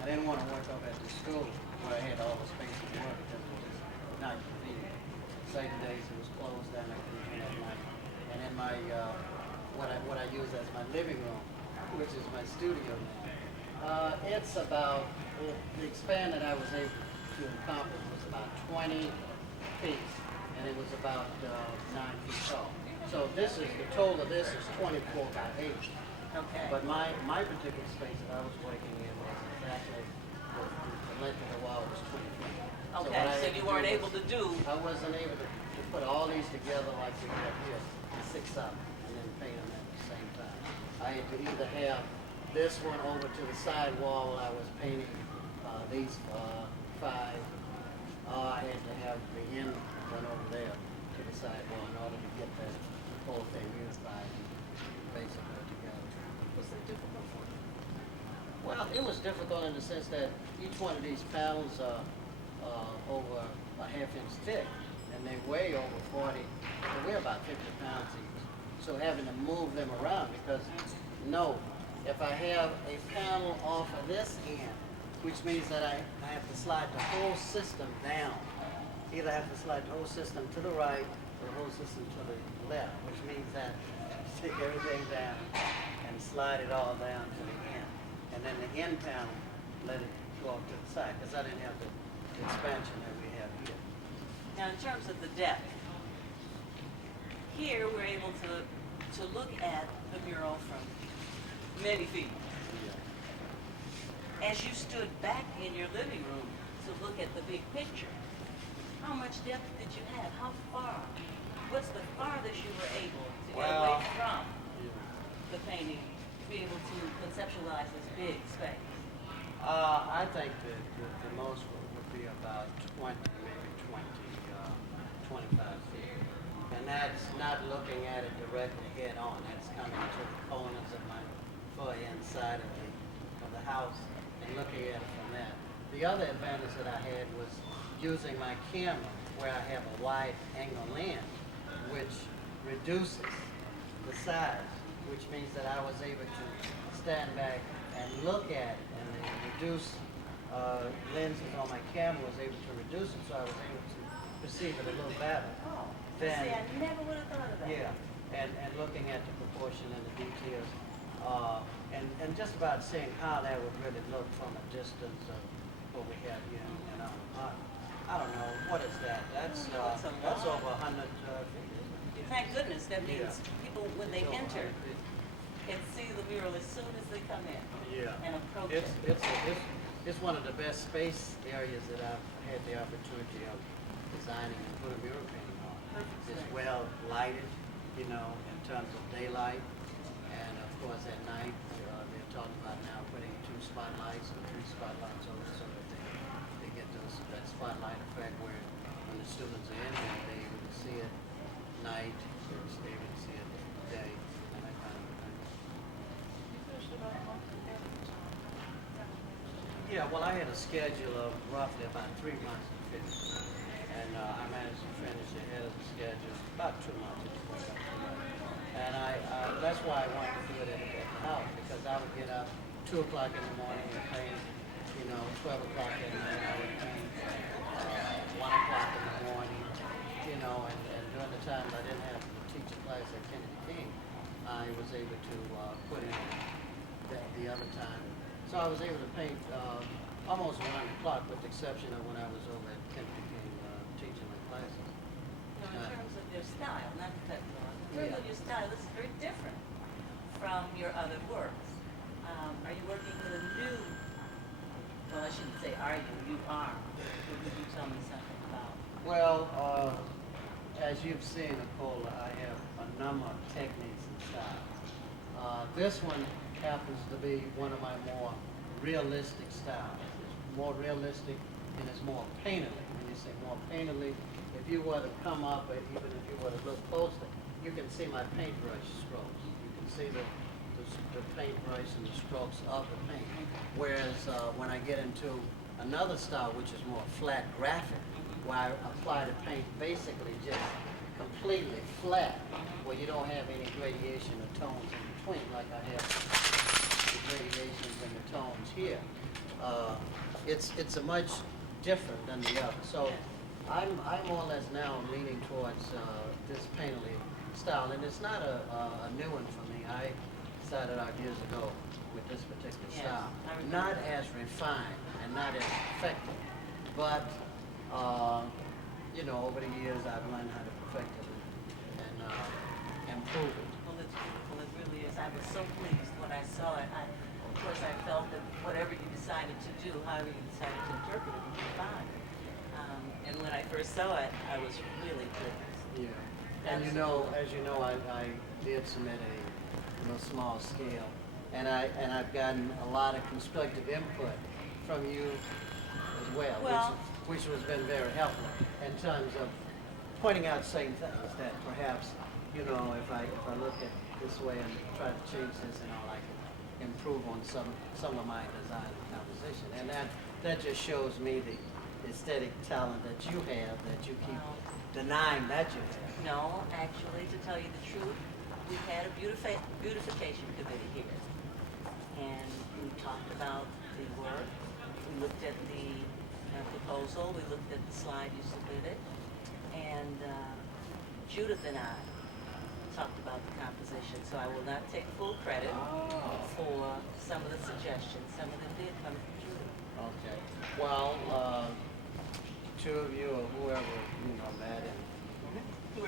I didn't want to work up at the school where I had all the space to work because it was just not convenient. Certain days it was closed down, I couldn't do at night. And in my, what I use as my living room, which is my studio now, it's about, the expand that I was able to accomplish was about 20 feet, and it was about 9 feet tall. So this is, the total of this is 24 by 8. Okay. But my particular space that I was working in was exactly, the length of the wall was 20 feet. Okay, what I so had you to weren't do able was- to do. I wasn't able to put all these together like we have here, and 6 up, and then paint them at the same time. I had to either have this one over to the side wall while I was painting these 5, or I had to have the end one over there to the side wall in order to get that whole thing unified and basically together. Was it difficult for you? Well, it was difficult in the sense that each one of these panels are over a half-inch thick, and they weigh over 40, they weigh about 50 pounds each. So having to move them around, because no, if I have a panel off of this end, which means that I have to slide the whole system down. Either I have to slide the whole system to the right or the whole system to the left, which means that take everything down and slide it all down to the end. And then the end panel, let it go off to the side, because I didn't have the expansion that we have here. Now, in terms of the depth, here we're able to look at the mural from many feet. As you stood back in your living room to look at the big picture, how much depth did you have? How far? What's the farthest you were able to get away from the painting to be able to conceptualize this big space? I think that the most would be about 20, maybe 25 feet. And that's not looking at it directly head on. That's coming to the corners of my far inside of the house and looking at it from that. The other advantage that I had was using my camera where I have a wide angle lens, which reduces the size, which means that I was able to stand back and look at it, and the reduced lenses on my camera was able to reduce it, so I was able to perceive it a little better. Oh, Then, see, I never would have thought of that. yeah, and looking at the proportion and the details, and just about seeing how that would really look from a distance of what we have here in our apartment. I don't know, what is that? That's over 100 feet, isn't it? Thank goodness. That means Yeah. people, when they It's over enter, 100 feet. can see the mural as soon as they come in Yeah. and approach It's, it. it's one of the best space areas that I've had the opportunity of designing and putting mural painting on. Perfect It's space. well lighted, you know, in terms of daylight, and of course at night, they're talking about now putting 2 spotlights or 3 spotlights over so that they get that spotlight effect where when the students are in there, they're able to see it night, they're able to see it day, and that kind of thing. Yeah, well, I had a schedule of roughly about 3 months to finish, and I managed to finish ahead of the schedule, about 2 months. And that's why I wanted to do it at the house, because I would get up 2 o'clock in the morning and paint, 12 o'clock at night I would paint, 1 o'clock in the morning, and during the time I didn't have to teach a class at Kennedy King, I was able to put in the other time. So I was able to paint almost around the clock, with the exception of when I was over at Kennedy King teaching my classes. Now, in terms of your style, not to cut you off, in terms Yeah. of your style, this is very different from your other works. Are you working with a new, well, I shouldn't say are you are. Could you tell me something about? Well, as you've seen, Okolo, I have a number of techniques and styles. This one happens to be one of my more realistic styles. It's more realistic and it's more painterly. When you say more painterly, if you were to come up, or even if you were to look closely, you can see my paintbrush strokes. You can see the paintbrush and the strokes of the paint. Whereas when I get into another style, which is more flat graphic, where I apply the paint basically just completely flat, where you don't have any gradation or tones in between, like I have the gradations and the tones here. it's a much different than the other. So I'm more or less now leaning towards this painterly style, and it's not a new one for me. I started out years ago with this particular Yes, style. I remember Not as refined and not as effective, but you know, over the years I've learned how to perfect it and improve it. Well, it's beautiful. It really is. I was so pleased when I saw it. Of course, I felt that whatever you decided to do, however you decided to interpret it, would be fine. And when I first saw it, I was really pleased. Yeah. And you know, as you know, I did submit a little small scale, and I've gotten a lot of constructive input from you as well, Well, which has been very helpful in terms of pointing out certain things that perhaps, you know, if I look at this way and try to change this and all, I can improve on some of my design and composition, and that just shows me the aesthetic talent that you have that you keep denying that you have. no, actually, to tell you the truth, we had a beautification committee here, and we talked about the work. We looked at the proposal. We looked at the slide you submitted, and Judith and I talked about the composition. So I will not take full credit for some of the suggestions. Some of them did come from Judith. Okay. Well, two of you or whoever